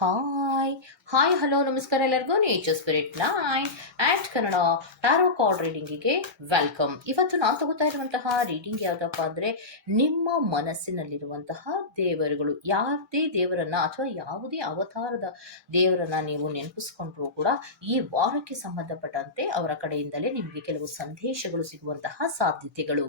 Hi hi hello ನಮಸ್ಕಾರ ಎಲ್ಲರಿಗೂ. Nature spirit nine and Kannada tarot card ರೀಡಿಂಗಿಗೆ welcome ಇವತ್ತು ನಾನು ತಗೋತಾ ಇರುವಂತಹ ರೀಡಿಂಗ್ ಯಾವುದಪ್ಪ ಅಂದ್ರೆ ನಿಮ್ಮ ಮನಸ್ಸಿನಲ್ಲಿರುವಂತಹ ದೇವರುಗಳು. ಯಾವುದೇ ದೇವರನ್ನ ಅಥವಾ ಯಾವುದೇ ಅವತಾರದ ದೇವರನ್ನ ನೀವು ನೆನಪಿಸ್ಕೊಂಡ್ರೂ ಕೂಡ ಈ ವಾರಕ್ಕೆ ಸಂಬಂಧಪಟ್ಟಂತೆ ಅವರ ಕಡೆಯಿಂದಲೇ ನಿಮಗೆ ಕೆಲವು ಸಂದೇಶಗಳು ಸಿಗುವಂತಹ ಸಾಧ್ಯತೆಗಳು.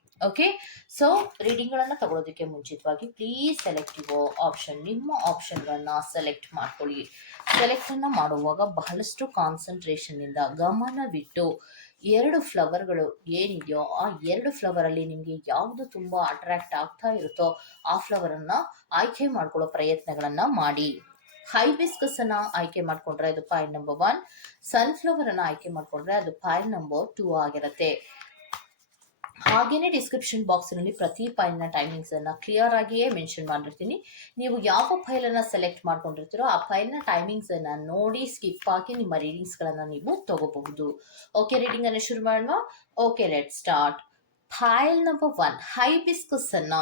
ಓಕೆ ಸೊ ರೀಡಿಂಗ್ಗಳನ್ನು ತಗೊಳೋದಕ್ಕೆ ಮುಂಚಿತವಾಗಿ ಪ್ಲೀಸ್ ಸೆಲೆಕ್ಟ್ ಯುವ ಆಪ್ಷನ್ ನಿಮ್ಮ ಆಪ್ಷನ್ಗಳನ್ನು ಸೆಲೆಕ್ಟ್ ಮಾಡ್ಕೊಳ್ಳಿ. ಸೆಲೆಕ್ಟನ್ನು ಮಾಡುವಾಗ ಬಹಳಷ್ಟು ಕಾನ್ಸಂಟ್ರೇಷನ್ನಿಂದ ಗಮನವಿಟ್ಟು ಎರಡು ಫ್ಲವರ್ಗಳು ಏನಿದೆಯೋ ಆ ಎರಡು ಫ್ಲವರಲ್ಲಿ ನಿಮಗೆ ಯಾವುದು ತುಂಬ ಅಟ್ರಾಕ್ಟ್ ಆಗ್ತಾ ಇರುತ್ತೋ ಆ ಫ್ಲವರನ್ನು ಆಯ್ಕೆ ಮಾಡ್ಕೊಳ್ಳೋ ಪ್ರಯತ್ನಗಳನ್ನು ಮಾಡಿ. ಹೈಬಿಸ್ಕಸ್ ಅನ್ನ ಆಯ್ಕೆ ಮಾಡ್ಕೊಂಡ್ರೆ ಅದು ಪಾಯಿಂಟ್ ನಂಬರ್ ಒನ್ ಸನ್ಫ್ಲವರ್ ಅನ್ನ ಆಯ್ಕೆ ಮಾಡ್ಕೊಂಡ್ರೆ ಅದು ಪಾಯಿಂಟ್ ನಂಬರ್ ಟೂ ಆಗಿರುತ್ತೆ. ಹಾಗೇನೆ ಡಿಸ್ಕ್ರಿಪ್ಷನ್ ಬಾಕ್ಸ್ನಲ್ಲಿ ಪ್ರತಿ ಫೈಲ್ನ ಟೈಮಿಂಗ್ಸ್ ಅನ್ನ ಕ್ಲಿಯರ್ ಆಗಿಯೇ ಮೆನ್ಷನ್ ಮಾಡಿರ್ತೀನಿ. ನೀವು ಯಾವ ಫೈಲ್ ಅನ್ನ ಸೆಲೆಕ್ಟ್ ಮಾಡ್ಕೊಂಡಿರ್ತೀರೋ ಆ ಫೈಲ್ನ ಟೈಮಿಂಗ್ಸ್ ಅನ್ನ ನೋಡಿ ಸ್ಕಿಪ್ ಹಾಕಿ ನಿಮ್ಮ ರೀಡಿಂಗ್ಸ್ ಗಳನ್ನ ನೀವು ತಗೋಬಹುದು. ಓಕೆ ರೀಡಿಂಗ್ ಅನ್ನ ಶುರು ಮಾಡೋಣ. Okay let start pile number one hibiscus ಅನ್ನ.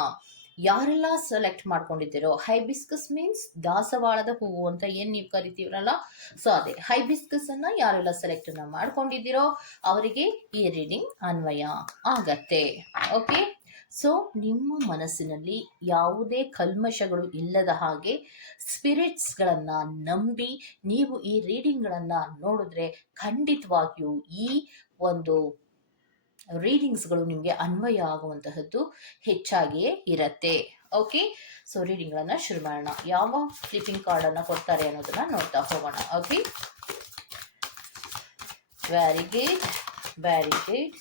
ಯಾರೆಲ್ಲ ಸೆಲೆಕ್ಟ್ ಮಾಡ್ಕೊಂಡಿದ್ದೀರೋ ಹೈಬಿಸ್ಕಸ್ ಮೀನ್ಸ್ ದಾಸವಾಳದ ಹೂವು ಅಂತ ಏನು ನೀವು ಕರಿತೀವ್ರಲ್ಲ ಸೊ ಅದೇ ಹೈಬಿಸ್ಕಸ್ ಅನ್ನ ಯಾರೆಲ್ಲ ಸೆಲೆಕ್ಟ್ ಮಾಡ್ಕೊಂಡಿದ್ದೀರೋ, ಅವರಿಗೆ ಈ ರೀಡಿಂಗ್ ಅನ್ವಯ ಆಗತ್ತೆ. ಓಕೆ ಸೊ ನಿಮ್ಮ ಮನಸ್ಸಿನಲ್ಲಿ ಯಾವುದೇ ಕಲ್ಮಶಗಳು ಇಲ್ಲದ ಹಾಗೆ ಸ್ಪಿರಿಟ್ಸ್ಗಳನ್ನು ನಂಬಿ ನೀವು ಈ ರೀಡಿಂಗ್ಗಳನ್ನು ನೋಡಿದ್ರೆ ಖಂಡಿತವಾಗಿಯೂ ಈ ಒಂದು ರೀಡಿಂಗ್ಸ್ಗಳು ನಿಮಗೆ ಅನ್ವಯ ಆಗುವಂತಹದ್ದು ಹೆಚ್ಚಾಗಿಯೇ ಇರತ್ತೆ. ಓಕೆ ಸೊ ರೀಡಿಂಗ್ಗಳನ್ನು ಶುರು ಮಾಡೋಣ. ಯಾವ ಫ್ಲಿಪ್ಪಿಂಗ್ ಕಾರ್ಡನ್ನು ಕೊಡ್ತಾರೆ ಅನ್ನೋದನ್ನು ನೋಡ್ತಾ ಹೋಗೋಣ. Okay very good very good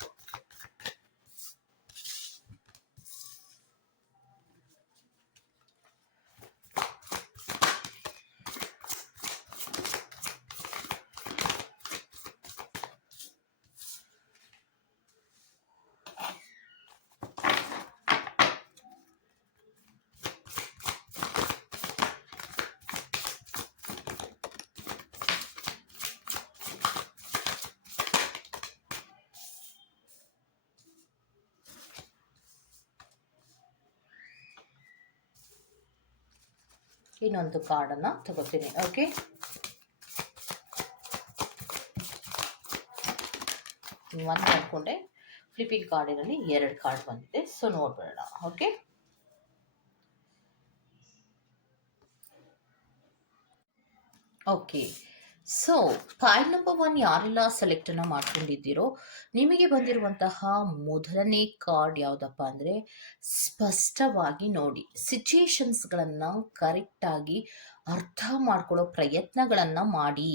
ಇನ್ನೊಂದು ಕಾರ್ಡನ್ನು ತಗೋತೀನಿ ಓಕೆ ಒಂದು ಮಾಡ್ಕೊಂಡೆ ಫ್ಲಿಪ್ಪಿಂಗ್ ಕಾರ್ಡಿನಲ್ಲಿ ಎರಡು ಕಾರ್ಡ್ ಬಂದಿದೆ so ನೋಡ್ಬಿಡೋಣ okay okay so pile number one ಯಾರೆಲ್ಲ ಸೆಲೆಕ್ಟ್ ಅನ್ನ ಮಾಡ್ಕೊಂಡಿದ್ದೀರೋ, ನಿಮಗೆ ಬಂದಿರುವಂತಹ ಮೊದಲನೇ ಕಾರ್ಡ್ ಯಾವುದಪ್ಪ ಅಂದ್ರೆ ಸ್ಪಷ್ಟವಾಗಿ ನೋಡಿ. ಸಿಚುಯೇಷನ್ಸ್ಗಳನ್ನು ಕರೆಕ್ಟಾಗಿ ಅರ್ಥ ಮಾಡ್ಕೊಳ್ಳೋ ಪ್ರಯತ್ನಗಳನ್ನ ಮಾಡಿ.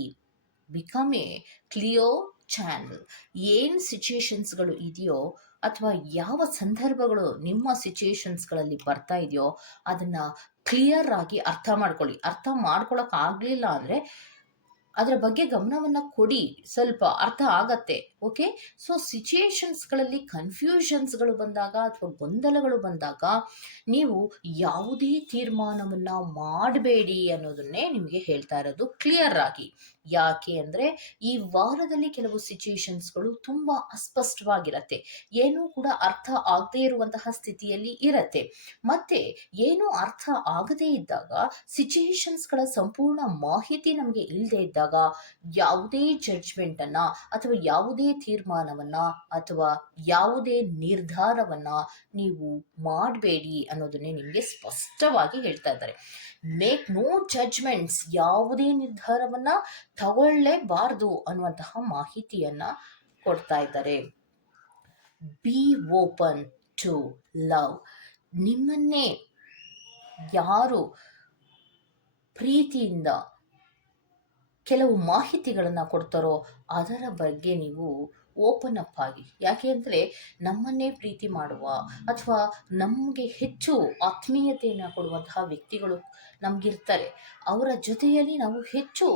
ಬಿಕಮ್ ಎ ಕ್ಲಿಯೋ ಚಾನಲ್ ಏನು ಸಿಚುಯೇಷನ್ಸ್ಗಳು ಇದೆಯೋ ಅಥವಾ ಯಾವ ಸಂದರ್ಭಗಳು ನಿಮ್ಮ ಸಿಚುಯೇಷನ್ಸ್ಗಳಲ್ಲಿ ಬರ್ತಾ ಇದೆಯೋ ಅದನ್ನ ಕ್ಲಿಯರ್ ಆಗಿ ಅರ್ಥ ಮಾಡ್ಕೊಳ್ಳಿ. ಅರ್ಥ ಮಾಡ್ಕೊಳಕ್ ಆಗಲಿಲ್ಲ ಅಂದರೆ ಅದರ ಬಗ್ಗೆ ಗಮನವನ್ನು ಕೊಡಿ. ಸ್ವಲ್ಪ ಅರ್ಥ ಆಗತ್ತೆ. ಓಕೆ ಸೊ ಸಿಚುಯೇಷನ್ಸ್ಗಳಲ್ಲಿ ಕನ್ಫ್ಯೂಷನ್ಸ್ಗಳು ಬಂದಾಗ ಅಥವಾ ಗೊಂದಲಗಳು ಬಂದಾಗ ನೀವು ಯಾವುದೇ ತೀರ್ಮಾನವನ್ನು ಮಾಡಬೇಡಿ ಅನ್ನೋದನ್ನೇ ನಿಮಗೆ ಹೇಳ್ತಾ ಇರೋದು ಕ್ಲಿಯರ್ ಆಗಿ. ಯಾಕೆ ಅಂದರೆ ಈ ವಾರದಲ್ಲಿ ಕೆಲವು ಸಿಚುಯೇಷನ್ಸ್ಗಳು ತುಂಬ ಅಸ್ಪಷ್ಟವಾಗಿರತ್ತೆ. ಏನೂ ಕೂಡ ಅರ್ಥ ಆಗದೇ ಇರುವಂತಹ ಸ್ಥಿತಿಯಲ್ಲಿ ಇರತ್ತೆ. ಮತ್ತೆ ಏನೂ ಅರ್ಥ ಆಗದೇ ಇದ್ದಾಗ ಸಿಚುಯೇಷನ್ಸ್ಗಳ ಸಂಪೂರ್ಣ ಮಾಹಿತಿ ನಮಗೆ ಇಲ್ಲದೆ ಇದ್ದಾಗ, ಯಾವುದೇ ಜಡ್ಜ್ಮೆಂಟನ್ನು ಅಥವಾ ಯಾವುದೇ ತೀರ್ಮಾನವನ್ನ ಅಥವಾ ಯಾವುದೇ ನಿರ್ಧಾರವನ್ನ ನೀವು ಮಾಡಬೇಡಿ ಅನ್ನೋದನ್ನೇ ನಿಮಗೆ ಸ್ಪಷ್ಟವಾಗಿ ಹೇಳ್ತಾ ಇದ್ದಾರೆ. ಮೇಕ್ ನೋ ಜಡ್ಜ್ಮೆಂಟ್ಸ್ ಯಾವುದೇ ನಿರ್ಧಾರವನ್ನ ತಗೊಳ್ಳೇಬಾರ್ದು ಅನ್ನುವಂತಹ ಮಾಹಿತಿಯನ್ನ ಕೊಡ್ತಾ ಇದ್ದಾರೆ. ಬಿ ಓಪನ್ ಟು ಲವ್ ನಿಮ್ಮನ್ನೇ ಯಾರು ಪ್ರೀತಿಯಿಂದ ಕೆಲವು ಮಾಹಿತಿಗಳನ್ನು ಕೊಡ್ತಾರೋ ಅದರ ಬಗ್ಗೆ ನೀವು ಓಪನ್ ಅಪ್ ಆಗಿ. ಯಾಕೆ ಅಂದರೆ ನಮ್ಮನ್ನೇ ಪ್ರೀತಿ ಮಾಡುವ ಅಥವಾ ನಮಗೆ ಹೆಚ್ಚು ಆತ್ಮೀಯತೆಯನ್ನು ಕೊಡುವಂತಹ ವ್ಯಕ್ತಿಗಳು ನಮಗಿರ್ತಾರೆ. ಅವರ ಜೊತೆಯಲ್ಲಿ ನಾವು ಹೆಚ್ಚು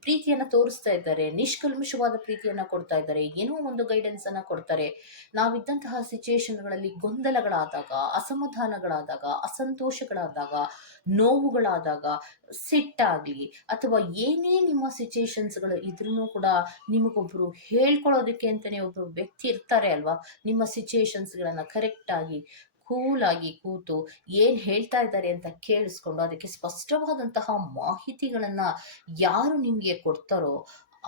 ಪ್ರೀತಿಯನ್ನು ತೋರಿಸ್ತಾ ಇದ್ದಾರೆ. ನಿಷ್ಕಲ್ಮಿಷವಾದ ಪ್ರೀತಿಯನ್ನು ಕೊಡ್ತಾ ಇದ್ದಾರೆ. ಏನೋ ಒಂದು ಗೈಡೆನ್ಸನ್ನು ಕೊಡ್ತಾರೆ. ನಾವಿದ್ದಂತಹ ಸಿಚುಯೇಷನ್ಗಳಲ್ಲಿ ಗೊಂದಲಗಳಾದಾಗ, ಅಸಮಾಧಾನಗಳಾದಾಗ, ಅಸಂತೋಷಗಳಾದಾಗ, ನೋವುಗಳಾದಾಗ, ಸಿಟ್ಟಾಗಲಿ ಅಥವಾ ಏನೇ ನಿಮ್ಮ ಸಿಚುಯೇಷನ್ಸ್ಗಳು ಇದ್ರೂ ಕೂಡ ನಿಮಗೊಬ್ಬರು ಹೇಳ್ಕೊಳ್ಳೋದಕ್ಕೆ ಅಂತಲೇ ಒಬ್ಬರು ವ್ಯಕ್ತಿ ಇರ್ತಾರೆ ಅಲ್ವಾ? ನಿಮ್ಮ ಸಿಚುಯೇಷನ್ಸ್ಗಳನ್ನು ಕರೆಕ್ಟಾಗಿ ಕೂಲಾಗಿ ಕೂತು ಏನು ಹೇಳ್ತಾ ಇದ್ದಾರೆ ಅಂತ ಕೇಳಿಸ್ಕೊಂಡು ಅದಕ್ಕೆ ಸ್ಪಷ್ಟವಾದಂತಹ ಮಾಹಿತಿಗಳನ್ನು ಯಾರು ನಿಮಗೆ ಕೊಡ್ತಾರೋ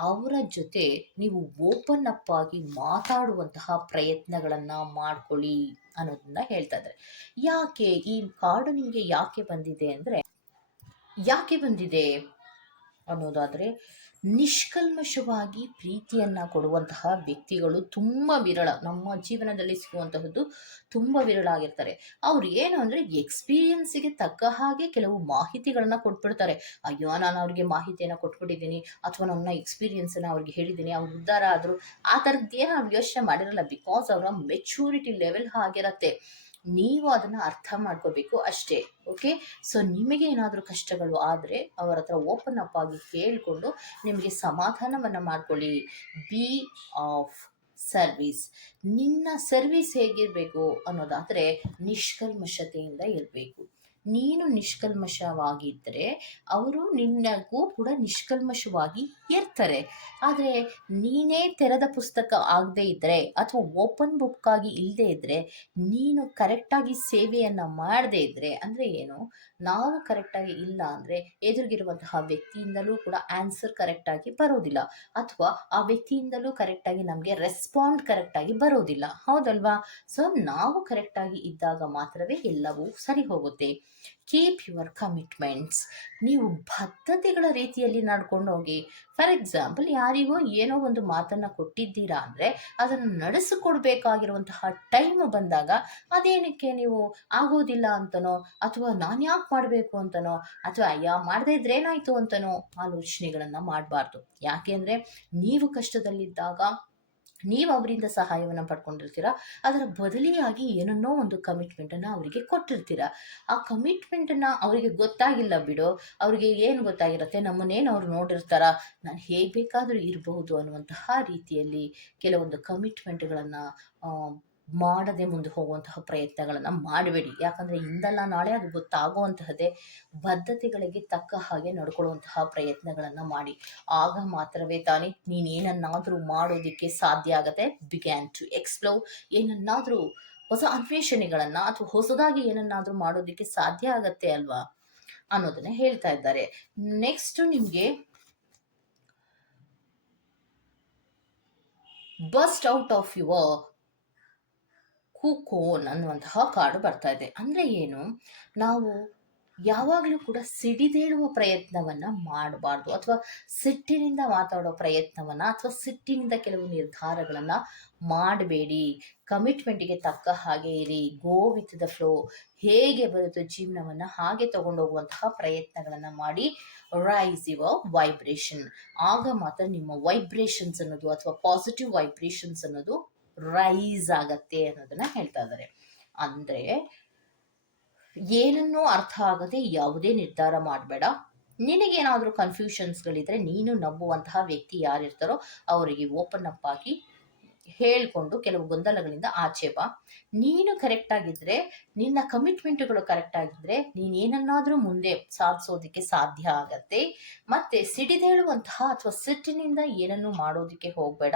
ಅವರ ಜೊತೆ ನೀವು ಓಪನ್ ಅಪ್ ಆಗಿ ಮಾತಾಡುವಂತಹ ಪ್ರಯತ್ನಗಳನ್ನು ಮಾಡ್ಕೊಳ್ಳಿ ಅನ್ನೋದನ್ನ ಹೇಳ್ತಾ ಇದ್ದಾರೆ. ಯಾಕೆ ಈ ಕಾರ್ಡು ನಿಮಗೆ ಯಾಕೆ ಬಂದಿದೆ ಅಂದರೆ ಯಾಕೆ ಬಂದಿದೆ? ಅನ್ನೋದಾದರೆ ನಿಷ್ಕಲ್ಮಶವಾಗಿ ಪ್ರೀತಿಯನ್ನು ಕೊಡುವಂತಹ ವ್ಯಕ್ತಿಗಳು ತುಂಬ ವಿರಳ. ನಮ್ಮ ಜೀವನದಲ್ಲಿ ಸಿಗುವಂತಹದ್ದು ತುಂಬ ವಿರಳ ಆಗಿರ್ತಾರೆ. ಅವ್ರು ಏನು ಅಂದರೆ ಎಕ್ಸ್ಪೀರಿಯನ್ಸಿಗೆ ತಕ್ಕ ಹಾಗೆ ಕೆಲವು ಮಾಹಿತಿಗಳನ್ನ ಕೊಟ್ಬಿಡ್ತಾರೆ. ಅಯ್ಯೋ, ನಾನು ಅವ್ರಿಗೆ ಮಾಹಿತಿಯನ್ನು ಕೊಟ್ಬಿಟ್ಟಿದ್ದೀನಿ ಅಥವಾ ನನ್ನ ಎಕ್ಸ್ಪೀರಿಯನ್ಸನ್ನು ಅವ್ರಿಗೆ ಹೇಳಿದ್ದೀನಿ, ಅವ್ರು ಉದ್ಧಾರ ಆದರೂ. ಆ ಥರದ್ದೇನು ಅವ್ರು ಯೋಚನೆ ಮಾಡಿರಲ್ಲ ಬಿಕಾಸ್ ಅವರ ಮೆಚೂರಿಟಿ ಲೆವೆಲ್ ಆಗಿರತ್ತೆ ನೀವು ಅದನ್ನು ಅರ್ಥ ಮಾಡ್ಕೋಬೇಕು ಅಷ್ಟೇ ಓಕೆ ಸೊ ನಿಮಗೆ ಏನಾದರೂ ಕಷ್ಟಗಳು ಆದರೆ ಅವರ ಹತ್ರ ಓಪನ್ ಅಪ್ ಆಗಿ ಕೇಳಿಕೊಂಡು ನಿಮಗೆ ಸಮಾಧಾನವನ್ನು ಮಾಡ್ಕೊಳ್ಳಿ. ಬಿ ಆಫ್ ಸರ್ವಿಸ್ ನಿನ್ನ ಸರ್ವಿಸ್ ಹೇಗಿರಬೇಕು ಅನ್ನೋದಾದರೆ ನಿಷ್ಕಲ್ಮಶತೆಯಿಂದ ಇರಬೇಕು. ನೀನು ನಿಷ್ಕಲ್ಮಶವಾಗಿದ್ದರೆ ಅವರು ನಿನ್ನಗೂ ಕೂಡ ನಿಷ್ಕಲ್ಮಶವಾಗಿ ಇರ್ತಾರೆ. ಆದರೆ ನೀನೇ ತೆರೆದ ಪುಸ್ತಕ ಆಗದೇ ಇದ್ದರೆ ಅಥವಾ ಓಪನ್ ಬುಕ್ ಆಗಿ ಇಲ್ಲದೆ ಇದ್ದರೆ ನೀನು ಕರೆಕ್ಟಾಗಿ ಸೇವೆಯನ್ನು ಮಾಡದೇ ಇದ್ದರೆ ಅಂದರೆ ಏನು? ನಾವು ಕರೆಕ್ಟಾಗಿ ಇಲ್ಲ ಅಂದರೆ ಎದುರಿಗಿರುವಂತಹ ವ್ಯಕ್ತಿಯಿಂದಲೂ ಕೂಡ ಆನ್ಸರ್ ಕರೆಕ್ಟಾಗಿ ಬರೋದಿಲ್ಲ. ಅಥವಾ ಆ ವ್ಯಕ್ತಿಯಿಂದಲೂ ಕರೆಕ್ಟಾಗಿ ನಮಗೆ ರೆಸ್ಪಾಂಡ್ ಕರೆಕ್ಟಾಗಿ ಬರೋದಿಲ್ಲ. ಹೌದಲ್ವಾ? ಸೊ ನಾವು ಕರೆಕ್ಟಾಗಿ ಇದ್ದಾಗ ಮಾತ್ರವೇ ಎಲ್ಲವೂ ಸರಿ ಹೋಗುತ್ತೆ. ಕೀಪ್ ಯುವರ್ ಕಮಿಟ್ಮೆಂಟ್ಸ್ ನೀವು ಬದ್ಧತೆಗಳ ರೀತಿಯಲ್ಲಿ ನಡ್ಕೊಂಡು ಹೋಗಿ. ಫಾರ್ ಎಕ್ಸಾಂಪಲ್ ಯಾರಿಗೋ ಏನೋ ಒಂದು ಮಾತನ್ನು ಕೊಟ್ಟಿದ್ದೀರಾ ಅಂದರೆ ಅದನ್ನು ನಡೆಸಿಕೊಡ್ಬೇಕಾಗಿರುವಂತಹ ಟೈಮ್ ಬಂದಾಗ ಅದೇನಕ್ಕೆ ನೀವು ಆಗೋದಿಲ್ಲ ಅಂತನೋ ಅಥವಾ ನಾನು ಯಾಕೆ ಮಾಡಬೇಕು ಅಂತನೋ ಅಥವಾ ಅಯ್ಯ ಮಾಡದೇ ಇದ್ರೆ ಏನಾಯಿತು ಅಂತನೋ ಆಲೋಚನೆಗಳನ್ನು ಮಾಡಬಾರ್ದು. ಯಾಕೆಂದರೆ ನೀವು ಕಷ್ಟದಲ್ಲಿದ್ದಾಗ ನೀವು ಅವರಿಂದ ಸಹಾಯವನ್ನು ಪಡ್ಕೊಂಡಿರ್ತೀರ, ಅದರ ಬದಲಿಯಾಗಿ ಏನನ್ನೋ ಒಂದು ಕಮಿಟ್ಮೆಂಟನ್ನು ಅವರಿಗೆ ಕೊಟ್ಟಿರ್ತೀರ. ಆ ಕಮಿಟ್ಮೆಂಟನ್ನು ಅವರಿಗೆ ಗೊತ್ತಾಗಿಲ್ಲ ಬಿಡು, ಅವರಿಗೆ ಏನು ಗೊತ್ತಾಗಿರುತ್ತೆ, ನಮ್ಮನ್ನೇನು ಅವರು ನೋಡಿರ್ತಾರ, ನಾನು ಹೇಗೆ ಬೇಕಾದರೂ ಇರಬಹುದು ಅನ್ನುವಂತಹ ರೀತಿಯಲ್ಲಿ ಕೆಲವೊಂದು ಕಮಿಟ್ಮೆಂಟ್ಗಳನ್ನು ಮಾಡದೆ ಮುಂದೆ ಹೋಗುವಂತಹ ಪ್ರಯತ್ನಗಳನ್ನು ಮಾಡಬೇಡಿ. ಯಾಕಂದರೆ ಇಂದಲ್ಲ ನಾಳೆ ಅದು ಗೊತ್ತಾಗುವಂತಹದ್ದೇ ಬದ್ಧತೆಗಳಿಗೆ ತಕ್ಕ ಹಾಗೆ ನಡ್ಕೊಳ್ಳುವಂತಹ ಪ್ರಯತ್ನಗಳನ್ನು ಮಾಡಿ. ಆಗ ಮಾತ್ರವೇ ತಾನೇ ನೀನೇನನ್ನಾದರೂ ಮಾಡೋದಕ್ಕೆ ಸಾಧ್ಯ ಆಗತ್ತೆ. ಬಿಗ್ಯಾನ್ ಟು ಎಕ್ಸ್ಪ್ಲೋ ಏನನ್ನಾದರೂ ಹೊಸ ಅನ್ವೇಷಣೆಗಳನ್ನು ಅಥವಾ ಹೊಸದಾಗಿ ಏನನ್ನಾದರೂ ಮಾಡೋದಕ್ಕೆ ಸಾಧ್ಯ ಆಗತ್ತೆ ಅಲ್ವಾ ಅನ್ನೋದನ್ನ ಹೇಳ್ತಾ ಇದ್ದಾರೆ. ನೆಕ್ಸ್ಟ್ ನಿಮಗೆ bust out of your cocoon ಅನ್ನುವಂತಹ ಕಾರ್ಡು ಬರ್ತಾ ಇದೆ. ಅಂದರೆ ಏನು? ನಾವು ಯಾವಾಗಲೂ ಕೂಡ ಸಿಡಿದೇಳುವ ಪ್ರಯತ್ನವನ್ನು ಮಾಡಬಾರ್ದು ಅಥವಾ ಸಿಟ್ಟಿನಿಂದ ಮಾತಾಡೋ ಪ್ರಯತ್ನವನ್ನು ಅಥವಾ ಸಿಟ್ಟಿನಿಂದ ಕೆಲವು ನಿರ್ಧಾರಗಳನ್ನು ಮಾಡಬೇಡಿ. ಕಮಿಟ್ಮೆಂಟಿಗೆ ತಕ್ಕ ಹಾಗೆ ಇರಿ. ಗೋ ವಿತ್ ದ ಫ್ಲೋ ಹೇಗೆ ಬರುತ್ತೋ ಜೀವನವನ್ನು? ಹಾಗೆ ತಗೊಂಡೋಗುವಂತಹ ಪ್ರಯತ್ನಗಳನ್ನು ಮಾಡಿ ರೈಸ್ ಯುವ ವೈಬ್ರೇಷನ್ ಆಗ ಮಾತ್ರ ನಿಮ್ಮ ವೈಬ್ರೇಷನ್ಸ್ ಅನ್ನೋದು ಅಥವಾ ಪಾಸಿಟಿವ್ ವೈಬ್ರೇಷನ್ಸ್ ಅನ್ನೋದು ರೈಸ್ ಆಗತ್ತೆ ಅನ್ನೋದನ್ನ ಹೇಳ್ತಾ ಇದ್ದಾರೆ ಅಂದ್ರೆ ಏನನ್ನೂ ಅರ್ಥ ಆಗದೆ ಯಾವುದೇ ನಿರ್ಧಾರ ಮಾಡಬೇಡ. ನಿನಗೇನಾದರೂ ಕನ್ಫ್ಯೂಷನ್ಸ್ಗಳಿದ್ರೆ ನೀನು ನಂಬುವಂತಹ ವ್ಯಕ್ತಿ ಯಾರಿರ್ತಾರೋ ಅವರಿಗೆ ಓಪನ್ ಅಪ್ ಆಗಿ ಹೇಳ್ಕೊಂಡು ಕೆಲವು ಗೊಂದಲಗಳಿಂದ ಆಚೆ ಬಾ. ನೀನು ಕರೆಕ್ಟ್ ಆಗಿದ್ರೆ, ನಿನ್ನ ಕಮಿಟ್ಮೆಂಟ್ಗಳು ಕರೆಕ್ಟ್ ಆಗಿದ್ರೆ ನೀನು ಏನನ್ನಾದರೂ ಮುಂದೆ ಸಾಧಿಸೋದಕ್ಕೆ ಸಾಧ್ಯ ಆಗತ್ತೆ. ಮತ್ತೆ ಸಿಡಿದೇಳುವಂತಹ ಅಥವಾ ಸಿಟ್ಟಿನಿಂದ ಏನನ್ನು ಮಾಡೋದಕ್ಕೆ ಹೋಗಬೇಡ.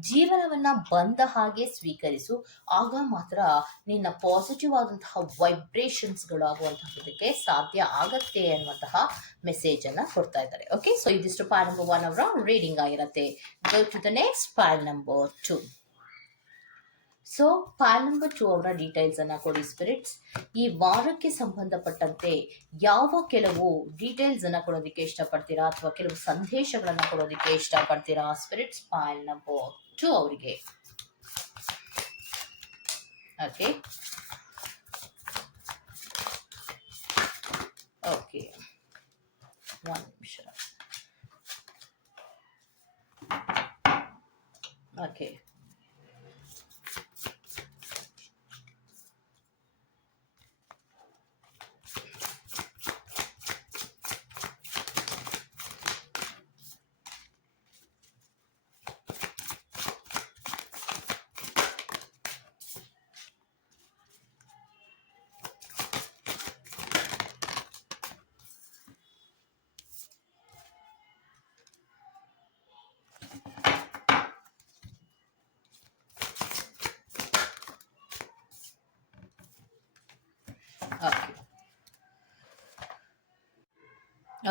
ಜೀವನವನ್ನ ಬಂದ ಹಾಗೆ ಸ್ವೀಕರಿಸು. ಆಗ ಮಾತ್ರ ನಿನ್ನ ಪಾಸಿಟಿವ್ ಆದಂತಹ ವೈಬ್ರೇಷನ್ಸ್ಗಳು ಆಗುವಂತಹದಕ್ಕೆ ಸಾಧ್ಯ ಆಗತ್ತೆ ಅನ್ನುವಂತಹ ಮೆಸೇಜ್ ಅನ್ನ ಕೊಡ್ತಾ ಇದ್ದಾರೆ. ಓಕೆ ಸೊ ಇದಿಷ್ಟು ಪಾಲ್ ನಂಬರ್ ಒನ್ ಅವರ ರೀಡಿಂಗ್ ಆಗಿರುತ್ತೆ. Go to the next pile number two so pile number two ಅವರ ಡೀಟೇಲ್ಸ್ ಅನ್ನ ಕೊಡಿ ಸ್ಪಿರಿಟ್ಸ್ ಈ ವಾರಕ್ಕೆ ಸಂಬಂಧಪಟ್ಟಂತೆ ಯಾವ ಕೆಲವು ಡೀಟೇಲ್ಸ್ ಅನ್ನ ಕೊಡೋದಕ್ಕೆ ಇಷ್ಟಪಡ್ತೀರಾ? ಅಥವಾ ಕೆಲವು ಸಂದೇಶಗಳನ್ನ ಕೊಡೋದಕ್ಕೆ ಇಷ್ಟಪಡ್ತೀರಾ? ಸ್ಪಿರಿಟ್ಸ್ ಪಾಲ್ ನಂಬರ್ ಟು ಅವರಿಗೆ. ಓಕೆ ಓಕೆ ಒಂದು ನಿಮಿಷ okay okay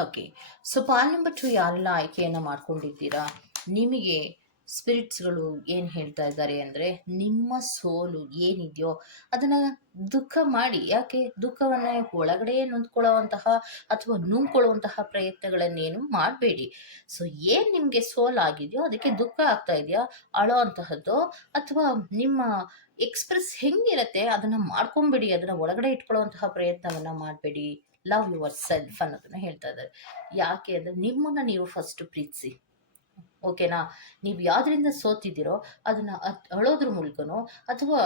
okay so pile number two ಯಾರೆಲ್ಲ ಆಯ್ಕೆಯನ್ನು ಮಾಡ್ಕೊಂಡಿದ್ದೀರಾ? ನಿಮಗೆ ಸ್ಪಿರಿಟ್ಸ್ಗಳು ಏನು ಹೇಳ್ತಾ ಇದ್ದಾರೆ ಅಂದರೆ, ನಿಮ್ಮ ಸೋಲು ಏನಿದೆಯೋ ಅದನ್ನು ದುಃಖ ಮಾಡಿ, ಯಾಕೆ? ದುಃಖವನ್ನು ಒಳಗಡೆ ನೊಂದ್ಕೊಳ್ಳುವಂತಹ ಅಥವಾ ನುಂಗ್ಕೊಳ್ಳುವಂತಹ ಪ್ರಯತ್ನಗಳನ್ನೇನು ಮಾಡಬೇಡಿ. ಸೊ ಏನು ನಿಮಗೆ ಸೋಲಾಗಿದೆಯೋ ಅದಕ್ಕೆ ದುಃಖ ಆಗ್ತಾ ಇದೆಯಾ? ಅಳೋ ಅಂತಹದ್ದು ಅಥವಾ ನಿಮ್ಮ ಎಕ್ಸ್ಪ್ರೆಸ್ ಹೆಂಗಿರತ್ತೆ ಅದನ್ನು ಮಾಡ್ಕೊಂಬಿಡಿ, ಅದನ್ನು ಒಳಗಡೆ ಇಟ್ಕೊಳ್ಳುವಂತಹ ಪ್ರಯತ್ನವನ್ನು ಮಾಡಬೇಡಿ. ಲವ್ ಯುವರ್ ಸೆಲ್ಫ್ ಅನ್ನೋದನ್ನ ಹೇಳ್ತಾ ಇದ್ದಾರೆ. ಯಾಕೆ ಅಂದರೆ ನಿಮ್ಮನ್ನು ನೀವು ಫಸ್ಟ್ ಪ್ರೀತಿಸಿ. ಓಕೆನಾ? ನೀವು ಯಾವುದರಿಂದ ಸೋತಿದ್ದೀರೋ ಅದನ್ನು ಅಳೋದ್ರ ಮೂಲಕನೋ ಅಥವಾ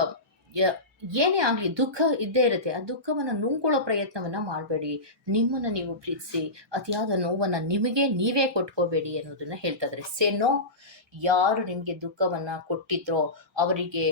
ಏನೇ ಆಗಲಿ ದುಃಖ ಇದ್ದೇ ಇರುತ್ತೆ, ಆ ದುಃಖವನ್ನು ನುಂಗ್ಕೊಳ್ಳೋ ಪ್ರಯತ್ನವನ್ನು ಮಾಡಬೇಡಿ. ನಿಮ್ಮನ್ನು ನೀವು ಪ್ರೀತಿಸಿ, ಅತಿಯಾದ ನೋವನ್ನು ನಿಮಗೆ ನೀವೇ ಕೊಟ್ಕೋಬೇಡಿ ಅನ್ನೋದನ್ನ ಹೇಳ್ತಾ ಇದ್ದಾರೆ. ಸೇನೋ ಯಾರು ನಿಮಗೆ ದುಃಖವನ್ನು ಕೊಟ್ಟಿದ್ರೋ ಅವರಿಗೆ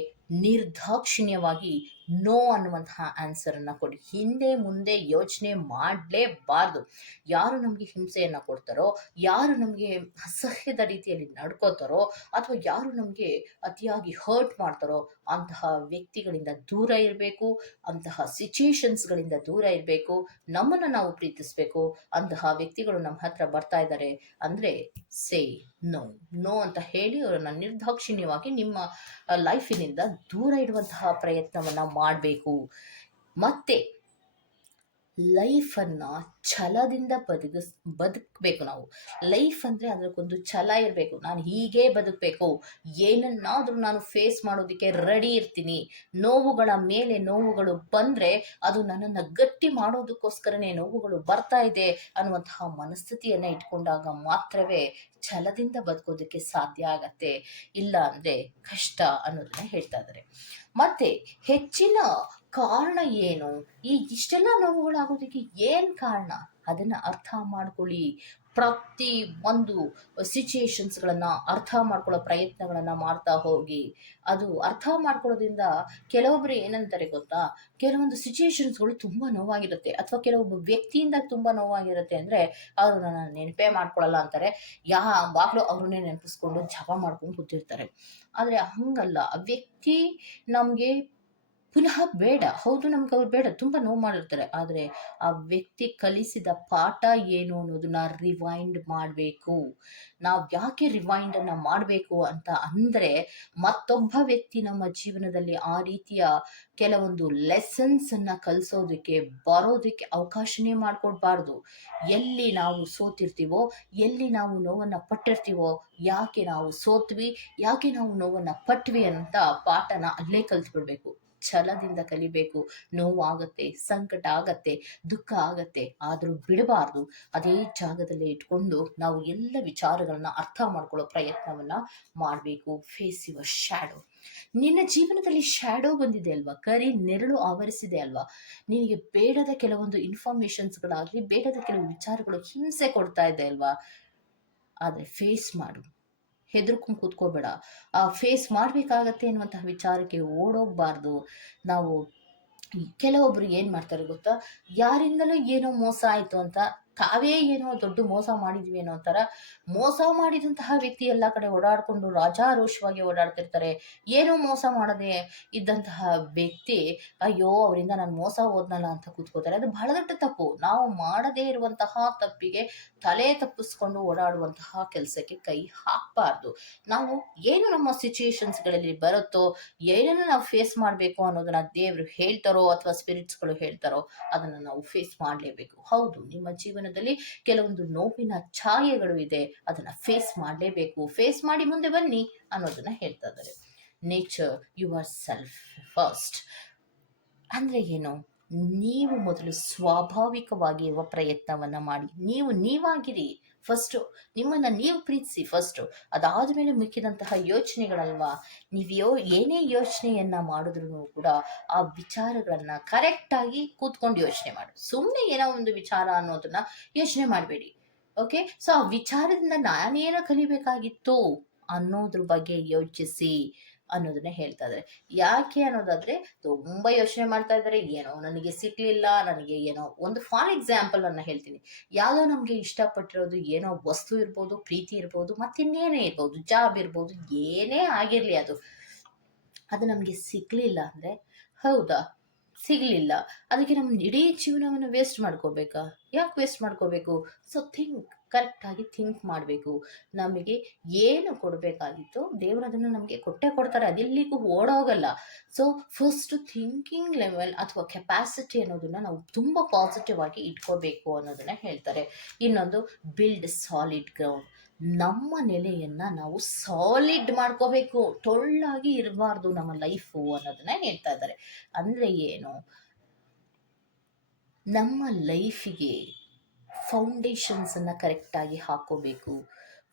ನಿರ್ದಾಕ್ಷಿಣ್ಯವಾಗಿ ನೋ ಅನ್ನುವಂತಹ ಆನ್ಸರನ್ನು ಕೊಡಿ. ಹಿಂದೆ ಮುಂದೆ ಯೋಚನೆ ಮಾಡಲೇಬಾರ್ದು. ಯಾರು ನಮಗೆ ಹಿಂಸೆಯನ್ನು ಕೊಡ್ತಾರೋ, ಯಾರು ನಮಗೆ ಅಸಹ್ಯದ ರೀತಿಯಲ್ಲಿ ನಡ್ಕೋತಾರೋ, ಅಥವಾ ಯಾರು ನಮಗೆ ಅತಿಯಾಗಿ ಹರ್ಟ್ ಮಾಡ್ತಾರೋ, ಅಂತಹ ವ್ಯಕ್ತಿಗಳಿಂದ ದೂರ ಇರಬೇಕು, ಅಂತಹ ಸಿಚುಯೇಷನ್ಸ್ಗಳಿಂದ ದೂರ ಇರಬೇಕು, ನಮ್ಮನ್ನು ನಾವು ಪ್ರೀತಿಸಬೇಕು, ಅಂತಹ ವ್ಯಕ್ತಿಗಳು ನಮ್ಮ ಹತ್ರ ಬರ್ತಾ ಇದ್ದಾರೆ ಅಂದರೆ ಸೇ ನೋ ನೋ ಅಂತ ಹೇಳಿ ಅವರನ್ನು ನಿರ್ದಾಕ್ಷಿಣ್ಯವಾಗಿ ನಿಮ್ಮ ಲೈಫಿನಿಂದ ದೂರ ಇಡುವಂತಹ ಪ್ರಯತ್ನವನ್ನು ಮಾಡಬೇಕು. ಮತ್ತೆ ಲೈಫನ್ನು ಛಲದಿಂದ ಬದುಕಿಸ್, ಬದುಕಬೇಕು ನಾವು. ಲೈಫ್ ಅಂದರೆ ಅದಕ್ಕೊಂದು ಛಲ ಇರಬೇಕು. ನಾನು ಹೀಗೆ ಬದುಕಬೇಕು. ಏನನ್ನಾದರೂ ನಾನು ಫೇಸ್ ಮಾಡೋದಕ್ಕೆ ರೆಡಿ ಇರ್ತೀನಿ. ನೋವುಗಳ ಮೇಲೆ ನೋವುಗಳು ಬಂದರೆ ಅದು ನನ್ನನ್ನು ಗಟ್ಟಿ ಮಾಡೋದಕ್ಕೋಸ್ಕರನೇ ನೋವುಗಳು ಬರ್ತಾ ಇದೆ ಅನ್ನುವಂತಹ ಮನಸ್ಥಿತಿಯನ್ನು ಇಟ್ಕೊಂಡಾಗ ಮಾತ್ರವೇ ಛಲದಿಂದ ಬದುಕೋದಕ್ಕೆ ಸಾಧ್ಯ ಆಗತ್ತೆ. ಇಲ್ಲ ಅಂದರೆ ಕಷ್ಟ ಅನ್ನೋದನ್ನ ಹೇಳ್ತಾ ಇದ್ದಾರೆ ಮತ್ತೆ ಹೆಚ್ಚಿನ ಕಾರಣ ಏನು? ಈ ಇಷ್ಟೆಲ್ಲ ನೋವುಗಳಾಗೋದಕ್ಕೆ ಏನು ಕಾರಣ? ಅದನ್ನು ಅರ್ಥ ಮಾಡ್ಕೊಳ್ಳಿ. ಪ್ರತಿ ಒಂದು ಸಿಚುಯೇಷನ್ಸ್ಗಳನ್ನು ಅರ್ಥ ಮಾಡ್ಕೊಳ್ಳೋ ಪ್ರಯತ್ನಗಳನ್ನು ಮಾಡ್ತಾ ಹೋಗಿ. ಅದು ಅರ್ಥ ಮಾಡ್ಕೊಳ್ಳೋದ್ರಿಂದ ಕೆಲವೊಬ್ಬರು ಏನಂತಾರೆ ಗೊತ್ತಾ? ಕೆಲವೊಂದು ಸಿಚುಯೇಷನ್ಸ್ಗಳು ತುಂಬ ನೋವಾಗಿರುತ್ತೆ. ಅಥವಾ ಕೆಲವೊಬ್ಬ ವ್ಯಕ್ತಿಯಿಂದ ತುಂಬ ನೋವಾಗಿರುತ್ತೆ ಅಂದರೆ ಅವರು ನನ್ನ ನೆನಪೇ ಮಾಡ್ಕೊಳ್ಳಲ್ಲ ಅಂತಾರೆ. ಯಾವಾಗಲೂ ಅವ್ರನ್ನೇ ನೆನಪಿಸ್ಕೊಂಡು ಜಪ ಮಾಡ್ಕೊಂಡು ಕೂತಿರ್ತಾರೆ. ಆದರೆ ಹಂಗಲ್ಲ. ವ್ಯಕ್ತಿ ನಮಗೆ ಪುನಃ ಬೇಡ. ಹೌದು, ನಮ್ಗೆ ಅವ್ರು ಬೇಡ. ತುಂಬ ನೋವು ಮಾಡಿರ್ತಾರೆ. ಆದರೆ ಆ ವ್ಯಕ್ತಿ ಕಲಿಸಿದ ಪಾಠ ಏನು ಅನ್ನೋದನ್ನ ರಿವೈಂಡ್ ಮಾಡಬೇಕು. ನಾವು ಯಾಕೆ ರಿವೈಂಡನ್ನು ಮಾಡಬೇಕು ಅಂತ ಅಂದರೆ ಮತ್ತೊಬ್ಬ ವ್ಯಕ್ತಿ ನಮ್ಮ ಜೀವನದಲ್ಲಿ ಆ ರೀತಿಯ ಕೆಲವೊಂದು ಲೆಸನ್ಸನ್ನು ಕಲಿಸೋದಕ್ಕೆ, ಬರೋದಕ್ಕೆ ಅವಕಾಶನೇ ಮಾಡಿಕೊಡ್ಬಾರ್ದು. ಎಲ್ಲಿ ನಾವು ಸೋತಿರ್ತೀವೋ, ಎಲ್ಲಿ ನಾವು ನೋವನ್ನು ಪಟ್ಟಿರ್ತೀವೋ, ಯಾಕೆ ನಾವು ಸೋತ್ವಿ, ಯಾಕೆ ನಾವು ನೋವನ್ನು ಪಟ್ವಿ ಅಂತ ಪಾಠನ ಅಲ್ಲೇ ಕಲಿಸ್ಬಿಡ್ಬೇಕು ಛಲದಿಂದ ಕಲಿಬೇಕು. ನೋವಾಗತ್ತೆ, ಸಂಕಟ ಆಗತ್ತೆ, ದುಃಖ ಆಗತ್ತೆ, ಆದರೂ ಬಿಡಬಾರ್ದು. ಅದೇ ಜಾಗದಲ್ಲಿ ಇಟ್ಕೊಂಡು ನಾವು ಎಲ್ಲ ವಿಚಾರಗಳನ್ನ ಅರ್ಥ ಮಾಡ್ಕೊಳ್ಳೋ ಪ್ರಯತ್ನವನ್ನ ಮಾಡಬೇಕು. ಫೇಸ್ ಯುವರ್ ಶ್ಯಾಡೋ ನಿನ್ನ ಜೀವನದಲ್ಲಿ ಶ್ಯಾಡೋ ಬಂದಿದೆ ಅಲ್ವಾ? ಕರಿ ನೆರಳು ಆವರಿಸಿದೆ ಅಲ್ವಾ? ನಿನಗೆ ಬೇಡದ ಕೆಲವೊಂದು ಇನ್ಫಾರ್ಮೇಶನ್ಸ್ಗಳಾಗಲಿ ಬೇಡದ ಕೆಲವು ವಿಚಾರಗಳು ಹಿಂಸೆ ಕೊಡ್ತಾ ಇದೆ ಅಲ್ವಾ? ಆದರೆ ಫೇಸ್ ಮಾಡು. ಹೆದರ್ಕೊಂಡು ಕೂತ್ಕೋಬೇಡ ಆ ಫೇಸ್ ಮಾಡಬೇಕಾಗತ್ತೆ ಅನ್ನುವಂತಹ ವಿಚಾರಕ್ಕೆ ಓಡೋಗಬಾರ್ದು. ನಾವು ಕೆಲವೊಬ್ರು ಏನು ಮಾಡ್ತಾರೆ ಗೊತ್ತಾ? ಯಾರಿಂದಲೂ ಏನೋ ಮೋಸ ಆಯಿತು ಅಂತ ತಾವೇ ಏನೋ ದೊಡ್ಡ ಮೋಸ ಮಾಡಿದ್ವಿ ಅನ್ನೋ ಥರ ಮೋಸ ಮಾಡಿದಂತಹ ವ್ಯಕ್ತಿ ಎಲ್ಲ ಕಡೆ ಓಡಾಡಿಕೊಂಡು ರಾಜಾರೋಷವಾಗಿ ಓಡಾಡ್ತಿರ್ತಾರೆ. ಏನೋ ಮೋಸ ಮಾಡದೆ ಇದ್ದಂತಹ ವ್ಯಕ್ತಿ, ಅಯ್ಯೋ, ಅವರಿಂದ ನಾನು ಮೋಸ ಹೋದ್ನಲ್ಲ ಅಂತ ಕೂತ್ಕೋತಾರೆ. ಅದು ಬಹಳ ದೊಡ್ಡ ತಪ್ಪು. ನಾವು ಮಾಡದೇ ಇರುವಂತಹ ತಪ್ಪಿಗೆ ತಲೆ ತಪ್ಪಿಸ್ಕೊಂಡು ಓಡಾಡುವಂತಹ ಕೆಲಸಕ್ಕೆ ಕೈ ಹಾಕಬಾರ್ದು. ನಾವು ಏನು ನಮ್ಮ ಸಿಚುಯೇಷನ್ಸ್ಗಳಲ್ಲಿ ಬರುತ್ತೋ, ಏನನ್ನು ನಾವು ಫೇಸ್ ಮಾಡಬೇಕು ಅನ್ನೋದನ್ನ ದೇವರು ಹೇಳ್ತಾರೋ ಅಥವಾ ಸ್ಪಿರಿಟ್ಸ್ಗಳು ಹೇಳ್ತಾರೋ, ಅದನ್ನು ನಾವು ಫೇಸ್ ಮಾಡಲೇಬೇಕು. ಹೌದು, ನಿಮ್ಮ ಜೀವನದಲ್ಲಿ ಕೆಲವೊಂದು ನೋವಿನ ಛಾಯೆಗಳು ಇದೆ, ಅದನ್ನ ಫೇಸ್ ಮಾಡಲೇಬೇಕು. ಫೇಸ್ ಮಾಡಿ ಮುಂದೆ ಬನ್ನಿ ಅನ್ನೋದನ್ನ ಹೇಳ್ತಾ ಇದ್ದಾರೆ. ನೇಚರ್ ಯುವರ್ ಸೆಲ್ಫ್ ಫಸ್ಟ್ ಅಂದರೆ ಏನು? ನೀವು ಮೊದಲು ಸ್ವಾಭಾವಿಕವಾಗಿರುವ ಪ್ರಯತ್ನವನ್ನು ಮಾಡಿ. ನೀವು ನೀವಾಗಿರಿ. ಫಸ್ಟು ನಿಮ್ಮನ್ನ ನೀವು ಪ್ರೀತಿಸಿ. ಫಸ್ಟು ಅದಾದಮೇಲೆ ಮಿಕ್ಕಿದಂತಹ ಯೋಚನೆಗಳಲ್ವಾ? ನೀವು ಯೋ ಏನೇ ಯೋಚನೆಯನ್ನು ಮಾಡಿದ್ರೂ ಕೂಡ ಆ ವಿಚಾರಗಳನ್ನ ಕರೆಕ್ಟಾಗಿ ಕೂತ್ಕೊಂಡು ಯೋಚನೆ ಮಾಡಿ. ಸುಮ್ಮನೆ ಏನೋ ಒಂದು ವಿಚಾರ ಅನ್ನೋದನ್ನ ಯೋಚನೆ ಮಾಡಬೇಡಿ. ಓಕೆ ಸೊ ಆ ವಿಚಾರದಿಂದ ನಾನೇನೋ ಕಲಿಬೇಕಾಗಿತ್ತು ಅನ್ನೋದ್ರ ಬಗ್ಗೆ ಯೋಚಿಸಿ. ಅನ್ನೋದನ್ನ ಹೇಳ್ತಾ ಇದ್ದಾರೆ ಯಾಕೆ ಅನ್ನೋದಾದ್ರೆ, ತುಂಬಾ ಯೋಚನೆ ಮಾಡ್ತಾ ಇದ್ದಾರೆ ಏನೋ ನನಗೆ ಸಿಗ್ಲಿಲ್ಲ, ನನಗೆ ಏನೋ ಒಂದು ಫಾರ್ ಎಕ್ಸಾಂಪಲ್ ಅನ್ನ ಹೇಳ್ತೀನಿ. ಯಾವುದೋ ನಮಗೆ ಇಷ್ಟಪಟ್ಟಿರೋದು, ಏನೋ ವಸ್ತು ಇರ್ಬೋದು, ಪ್ರೀತಿ ಇರ್ಬೋದು, ಮತ್ತಿನ್ನೇನೇ ಇರ್ಬೋದು ಜಾಬ್ ಇರ್ಬೋದು, ಏನೇ ಆಗಿರಲಿ ಅದು. ಅದು ನಮಗೆ ಸಿಗ್ಲಿಲ್ಲ ಅಂದ್ರೆ, ಹೌದಾ? ಸಿಗ್ಲಿಲ್ಲ. ಅದಕ್ಕೆ ನಮ್ಮ ಇಡೀ ಜೀವನವನ್ನು ವೇಸ್ಟ್ ಮಾಡ್ಕೋಬೇಕಾ? ಯಾಕೆ ವೇಸ್ಟ್ ಮಾಡ್ಕೋಬೇಕು? ಸೊ ಥಿಂಕ್ ಕರೆಕ್ಟಾಗಿ ಥಿಂಕ್ ಮಾಡಬೇಕು. ನಮಗೆ ಏನು ಕೊಡಬೇಕಾಗಿತ್ತು ದೇವರು ಅದನ್ನು ನಮಗೆ ಕೊಟ್ಟೆ ಕೊಡ್ತಾರೆ. ಅದೆಲ್ಲಿಗೂ ಓಡೋಗಲ್ಲ. ಸೊ ಫಸ್ಟ್ ಥಿಂಕಿಂಗ್ ಲೆವೆಲ್ ಅಥವಾ ಕೆಪಾಸಿಟಿ ಅನ್ನೋದನ್ನ ನಾವು ತುಂಬ ಪಾಸಿಟಿವ್ ಆಗಿ ಇಟ್ಕೋಬೇಕು ಅನ್ನೋದನ್ನ ಹೇಳ್ತಾರೆ. ಇನ್ನೊಂದು ಬಿಲ್ಡ್ ಸಾಲಿಡ್ ಗ್ರೌಂಡ್ ನಮ್ಮ ನೆಲೆಯನ್ನ ನಾವು ಸಾಲಿಡ್ ಮಾಡ್ಕೋಬೇಕು. ಟೊಳ್ಳಾಗಿ ಇರಬಾರ್ದು ನಮ್ಮ ಲೈಫು ಅನ್ನೋದನ್ನ ಹೇಳ್ತಾ ಇದ್ದಾರೆ. ಅಂದ್ರೆ ಏನು? ನಮ್ಮ ಲೈಫಿಗೆ ಫೌಂಡೇಶನ್ಸ್ ಅನ್ನ ಕರೆಕ್ಟಾಗಿ ಹಾಕೋಬೇಕು.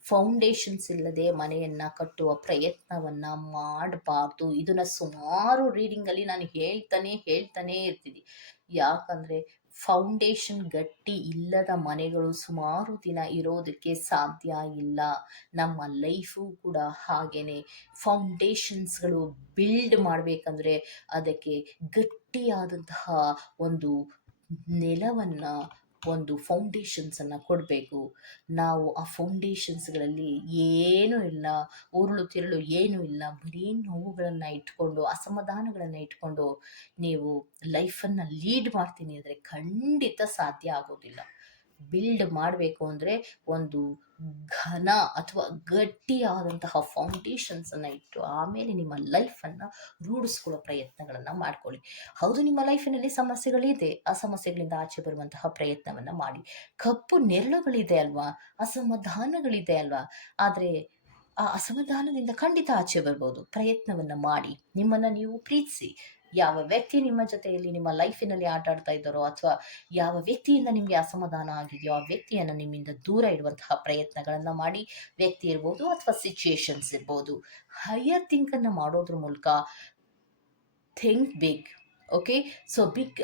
ಫೌಂಡೇಶನ್ಸ್ ಇಲ್ಲದೆ ಮನೆಯನ್ನು ಕಟ್ಟುವ ಪ್ರಯತ್ನವನ್ನು ಮಾಡಬಾರ್ದು. ಇದನ್ನು ಸುಮಾರು ರೀಡಿಂಗಲ್ಲಿ ನಾನು ಹೇಳ್ತಾನೆ ಹೇಳ್ತಾನೆ ಇರ್ತೀನಿ. ಯಾಕಂದರೆ ಫೌಂಡೇಶನ್ ಗಟ್ಟಿ ಇಲ್ಲದ ಮನೆಗಳು ಸುಮಾರು ದಿನ ಇರೋದಕ್ಕೆ ಸಾಧ್ಯ ಇಲ್ಲ. ನಮ್ಮ ಲೈಫು ಕೂಡ ಹಾಗೇನೆ. ಫೌಂಡೇಶನ್ಸ್ಗಳು ಬಿಲ್ಡ್ ಮಾಡಬೇಕಂದ್ರೆ ಅದಕ್ಕೆ ಗಟ್ಟಿಯಾದಂತಹ ಒಂದು ನೆಲವನ್ನು ಒಂದು ಫೌಂಡೇಶನ್ಸನ್ನು ಕೊಡಬೇಕು. ನಾವು ಆ ಫೌಂಡೇಶನ್ಸ್ಗಳಲ್ಲಿ ಏನೂ ಇಲ್ಲ, ಉರುಳು ತಿರುಳು ಏನೂ ಇಲ್ಲ, ಬರೀ ನೋವುಗಳನ್ನು ಇಟ್ಕೊಂಡು, ಅಸಮಾಧಾನಗಳನ್ನು ಇಟ್ಕೊಂಡು ನೀವು ಲೈಫನ್ನು ಲೀಡ್ ಮಾಡ್ತೀನಿ ಅಂದರೆ ಖಂಡಿತ ಸಾಧ್ಯ ಆಗೋದಿಲ್ಲ. ಬಿಲ್ಡ್ ಮಾಡಬೇಕು ಅಂದರೆ ಒಂದು ಘನ ಅಥವಾ ಗಟ್ಟಿಯಾದಂತಹ ಫೌಂಡೇಶನ್ಸನ್ನು ಇಟ್ಟು ಆಮೇಲೆ ನಿಮ್ಮ ಲೈಫನ್ನು ರೂಢಿಸ್ಕೊಳ್ಳೋ ಪ್ರಯತ್ನಗಳನ್ನು ಮಾಡ್ಕೊಳ್ಳಿ. ಹೌದು, ನಿಮ್ಮ ಲೈಫಿನಲ್ಲಿ ಸಮಸ್ಯೆಗಳಿದೆ. ಆ ಸಮಸ್ಯೆಗಳಿಂದ ಆಚೆ ಬರುವಂತಹ ಪ್ರಯತ್ನವನ್ನು ಮಾಡಿ. ಕಪ್ಪು ನೆರಳುಗಳಿದೆ ಅಲ್ವಾ? ಅಸಮಾಧಾನಗಳಿದೆ ಅಲ್ವಾ? ಆದರೆ ಆ ಅಸಮಾಧಾನದಿಂದ ಖಂಡಿತ ಆಚೆ ಬರ್ಬೋದು. ಪ್ರಯತ್ನವನ್ನು ಮಾಡಿ. ನಿಮ್ಮನ್ನು ನೀವು ಪ್ರೀತಿಸಿ. ಯಾವ ವ್ಯಕ್ತಿ ನಿಮ್ಮ ಜೊತೆಯಲ್ಲಿ ನಿಮ್ಮ ಲೈಫಿನಲ್ಲಿ ಆಟ ಆಡ್ತಾ ಇದ್ದಾರೋ ಅಥವಾ ಯಾವ ವ್ಯಕ್ತಿಯಿಂದ ನಿಮಗೆ ಅಸಮಾಧಾನ ಆಗಿದೆಯೋ ಆ ವ್ಯಕ್ತಿಯನ್ನು ನಿಮ್ಮಿಂದ ದೂರ ಇಡುವಂತಹ ಪ್ರಯತ್ನಗಳನ್ನು ಮಾಡಿ ವ್ಯಕ್ತಿ ಇರ್ಬೋದು ಅಥವಾ ಸಿಚುಯೇಷನ್ಸ್ ಇರ್ಬೋದು ಹೈಯರ್ ಥಿಂಕನ್ನು ಮಾಡೋದ್ರ ಮೂಲಕ think big okay so big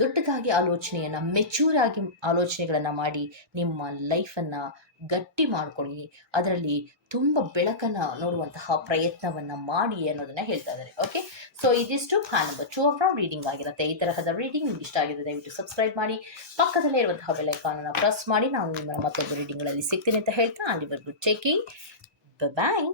ದೊಡ್ಡದಾಗಿ ಆಲೋಚನೆಯನ್ನು ಮೆಚೂರ್ ಆಗಿ ಆಲೋಚನೆಗಳನ್ನು ಮಾಡಿ ನಿಮ್ಮ ಲೈಫನ್ನು ಗಟ್ಟಿ ಮಾಡ್ಕೊಳ್ಳಿ. ಅದರಲ್ಲಿ ತುಂಬ ಬೆಳಕನ್ನು ನೋಡುವಂತಹ ಪ್ರಯತ್ನವನ್ನು ಮಾಡಿ ಅನ್ನೋದನ್ನ ಹೇಳ್ತಾ ಇದ್ದಾರೆ. ಓಕೆ ಸೊ ಇದಿಷ್ಟು fan number two of reading ಆಗಿರುತ್ತೆ. ಈ ತರಹದ ರೀಡಿಂಗ್ ನಿಮ್ಗೆ ಇಷ್ಟ ಆಗಿದೆ ದಯವಿಟ್ಟು ಸಬ್ಸ್ಕ್ರೈಬ್ ಮಾಡಿ. ಪಕ್ಕದಲ್ಲೇ ಇರುವಂತಹ ಅನ್ನು ಪ್ರೆಸ್ ಮಾಡಿ. ನಾನು ನಿಮ್ಮ ಮತ್ತೊಂದು ರೀಡಿಂಗ್ಗಳಲ್ಲಿ ಸಿಗ್ತೀನಿ ಅಂತ ಹೇಳ್ತಾ ಅಲ್ಲಿವರೆಗೂ ಟೇಕಿಂಗ್ ಬಾಯ್